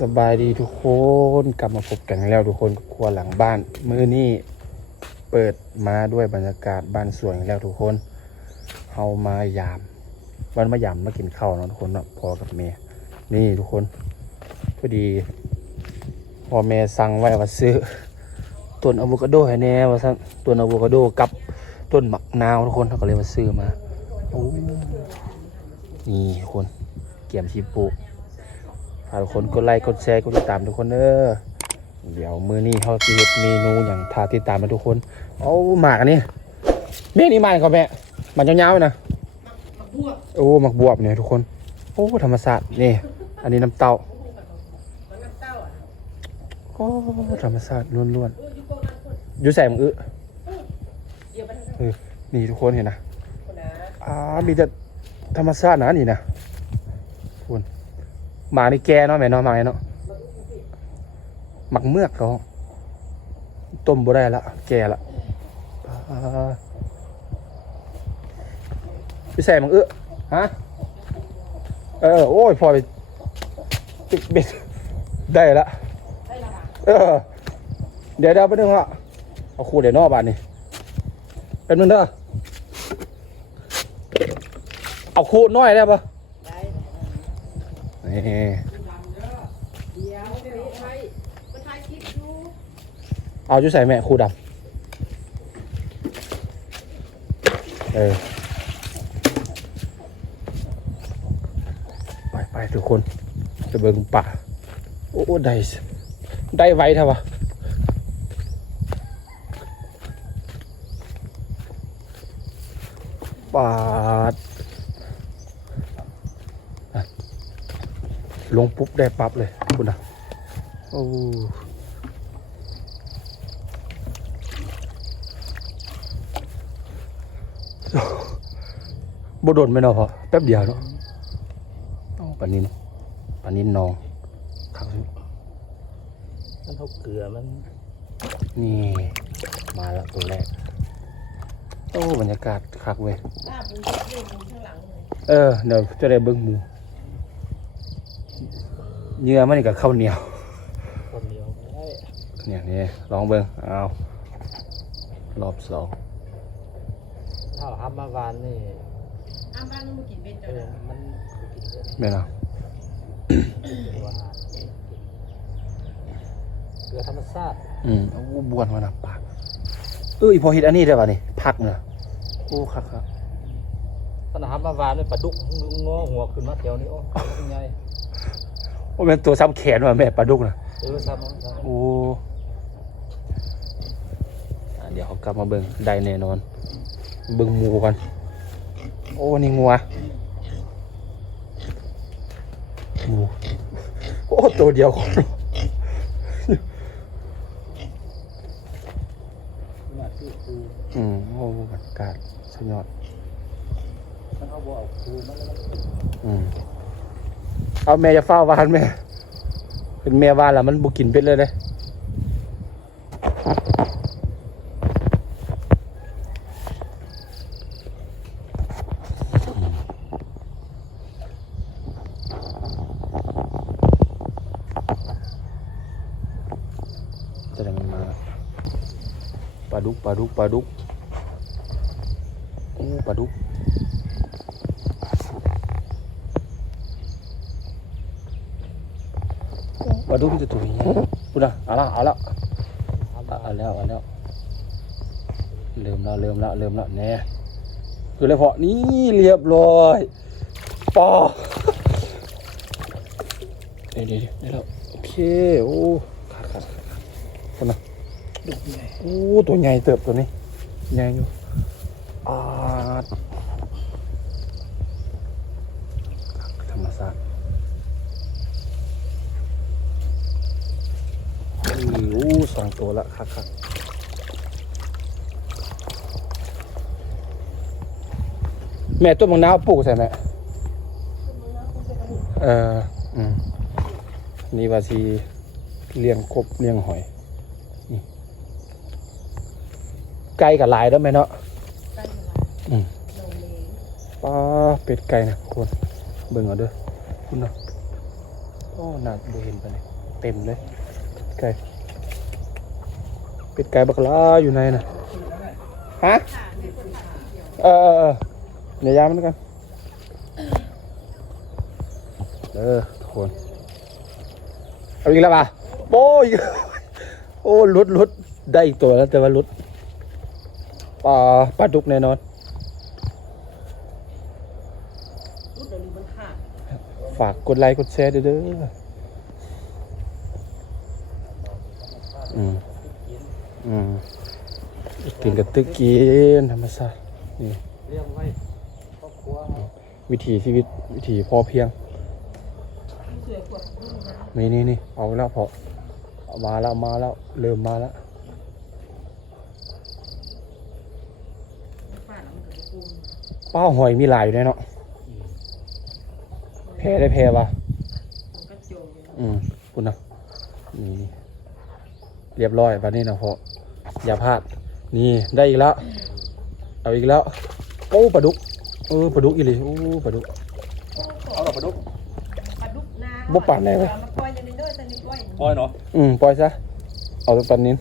สบายดีทุกคนกลับมาพบกันแล้วทุกคนกับครัวหลังบ้านมื้อนี้เปิดมาด้วยบรรยากาศบ้านสวยแล้วทุกคนเฮามายามวันมายามมากินข้าวเนาะทุกคนเนาะพ่อกับแม่นี่ทุกคนพอดีพ่อแม่สั่งไว้ว่าซื้อต้นอะโวคาโดให้แน่ว่าซั่นต้นอะโวคาโดกับต้นมะนาวทุกคนเขาก็เลยมาซื้อมาโอ้นี่ทุกคนเกี่ยมชีปลูกทุกคนกดไลค์กดแชร์กดติดตามทุกคนเด้อเดี๋ยวมื้อนี้เขาจะเฮ็ดเมนูอย่างท้าติดตามมาทุกคนเอาหมากอันนี้แม่นี่มาก่อนแม่มันยาวๆนะโอ้หมักบวบเนี่ยทุกคนโอ้ธรรมศาสตร์นี่อันนี้น้ำเต้าโอ้ธรรมศาสตร์ล้วนๆอยู่ใส่หมังนี่ทุกคนเห็นนะมีแต่ธรรมศาสตร์นะนี่นะคุณหมาในแกเนาะแม่เนาะหมาเนาะหมักเมือกเขาต้มบ่ได้ละแกละพี่แซมมังฮะโอ้ยพอไปติดเบ็ดได้ละเดี๋ยวไปนึงฮะเอาคู่เดี๋ยวนอกบ้านนี่เป็นนึงเด้อเอาคู่น้อยได้ปะนี่เอาจุใส่แม่คู่ดำไปทุกคนจะเบิ่งป่าโอ้ได้ไว้เถอะวะปาดลงปุ๊บได้ปั๊บเลยคุณนะโอ้บดนไม่เนาะพอแป๊บเดียวเนาะปลานินนองครับมันเท่าเกลือมันนี่มาแล้วตัวแรกโอ้บรรยากาศคักเว้ยเดี๋ยวจะได้เบิ้งหมูเนื้อมันนี่กับข้าวเหนียวเนี่ยลองเบิ้งเอารอบสองถ้าอัมมาวานนี่บ้านมันกินเป็นจ้ะมันกินเป็นไม่เอาเกลือธรรมชาติโอ้บ้วนมาหนักปากพอฮิตอันนี้ได้ป่ะนี่ผักเนอะโอ้คักถ้าอัมมาวานนี่ปลาดุกงอหัวขึ้นมาแถวนี้โอ้ยังไงโอ้เป็นตัวซ้ำแขนว่ะแม่ปลาดุกนะซ้ำโอ้เดี๋ยวเขากลับมาเบิ่งได้แน่นอนเบิ่งหมูกันโอ้นี่งัวหมูโอ้ตัวเดียวคนโอ้บรรยากาศสุดยอดเอาแม่จะเฝ้าวานแม่เป็นแม่วานแล้วมันบุกินเป็ดเลยจะได้มันมาปลาดุกโอ้ปลาดุกปลาดุกมันจะตัวใหญ่พูดนะเอาแล้วเริ่มแล้วเนี่ยคือเลยพอนี่เรียบร้อยปอเดี๋ยวแล้วโอเคโอ้ขาดคนนะโอ้ตัวใหญ่เติบตัวนี้ใหญ่อยู่ธรรมศาสตร์สองตัวละครับแม่ต้นมะนาวปลูกใช่ไหมนี่ว่าทีเลี้ยงกบเลี้ยงหอยนี่ไก่กับลายด้วยไหมเนาะป้าเป็ดไก่นะคนเบิ่งเอาเด้อคุณเนาะ โอ้หนักดูเห็นไปเลยเต็มเลยไก่เป็ดไก่บักลาอยู่ในน่ะฮะเดี๋ยวยามันกันทุกคนเอาอีกแล้วป่ะโอ้ยโอ้ลุดได้อีกตัวแล้วแต่ว่าลุดปลาดุกแน่นอน รู้เดี๋ยวนี้มันขาด ฝากกดไลค์กดแชร์เด้อกินกับตึกกินธรรมชาตินี่ เลี้ยงไว้ครอบครัว วิถีชีวิตวิถีพอเพียง สวยกว่าลูกนะ นี่เอาแล้วพอเอามาแล้วเริ่มมาแล้ว ป้าแล้วมันก็จะปูน เป้าหอยมีหลายอยู่เนาะแพได้แพวะ มันก็โจม คุณนะนี่เรียบร้อยวันนี้นะพออย่าพลาดนี่ได้อีกแล้วเอาอีกแล้วโอ้ปลาดุกปลาดุกอีหลีโอ้ปลาดุกเอาหรอปลาดุก ปลาดุกนา บ่ปั่นได้ไหม มาปล่อยอย่างนี้ด้วยตอนนี้ปล่อย ปล่อยเนาะ ปล่อยซะเอาตัวปันนี้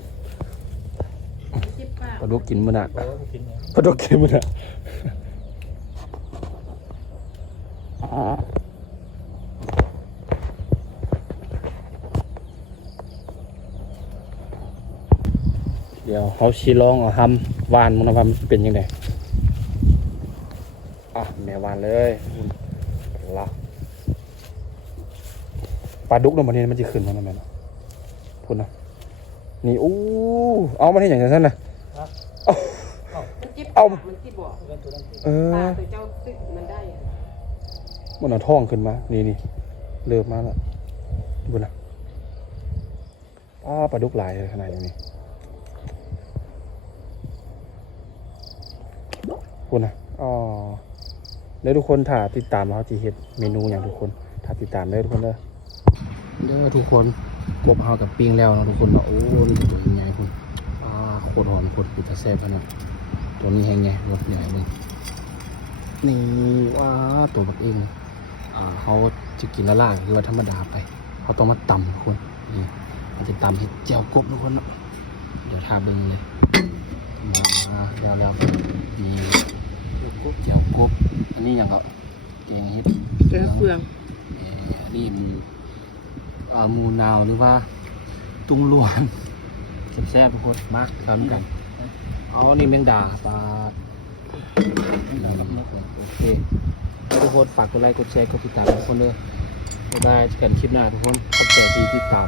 จิ๊บป้า ปลาดุกกินมื้อน่ะ ปล่อยให้กินเนี่ย ปลาดุกกินมื้อน่ะเดี๋ยวเขาชีลองเอาทำวานมันว่ามันเป็นยังไงแม่วานเลยละปลาดุกเนาะมันนี่มันจะขึ้นมาแล้วแม่เนาะพูดนะนี่เอามันให้อย่างนั้นนะ มันจิ๊บ เอา มันจิ๊บบ่ เลี้ยงตัวนั้น ปลาตัวเจ้าตึกมันได้ มันเอาท้องขึ้นมานี่เริ่มมาแล้วพูดนะปลาดุกหลายเลยขนาดนี้พูดนะแล้วทุกคนถ้าติดตามเขาจะเห็นเมนูอย่างทุกคนถ้าติดตามได้ทุกคนเด้อทุกคนกบเขากับปิ้งแล้วนะทุกคนเนาะนี่ตัวใหญ่คุณโคตรหอมโคตรปิดตาแซ่บขนาดตัวนี้แห้งไงรสใหญ่เลยนี่ตัวบักเองเขาจะกินละล่าคือว่าธรรมดาไปเขาต้องมาตำทุกคนนี่มันจะตำเห็ดเจียวกบทุกคนเนาะเดี๋ยวทาเบิ้งเลยมาแล้วดีเจียวกบอันนี้อย่างก็แกงเห็ด เกลือเฟือง นี่มันมูนาวหรือว่าตุ้งล้วนแซ่บๆทุกคนมาทำกันนี่แมงดาปลาโอเคทุกคนฝากกดไลค์กดแชร์กดติดตามทุกคนเลยได้กันคลิปหน้าทุกคนขอบใจที่ติดตาม